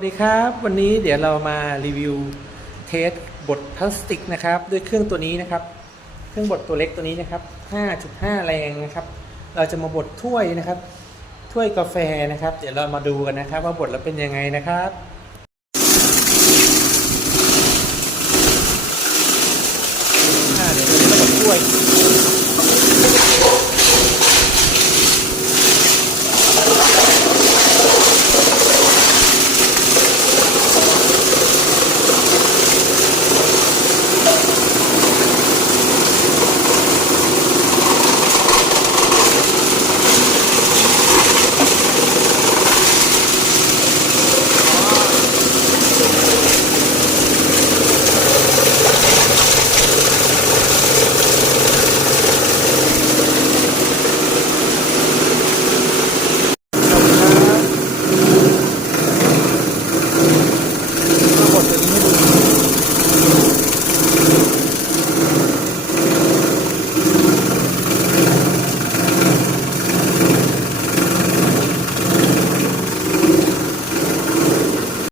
สวัสดีครับวันนี้เดี๋ยวเรามารีวิวเทสบดพลาสติกนะครับด้วยเครื่องตัวนี้นะครับเครื่องบดตัวเล็กตัวนี้นะครับ 5.5 แรงนะครับเราจะมาบดถ้วยนะครับถ้วยกาแฟนะครับเดี๋ยวเรามาดูกันนะครับว่าบดแล้วเป็นยังไงนะครับเดี๋ยวเราจะบดถ้วย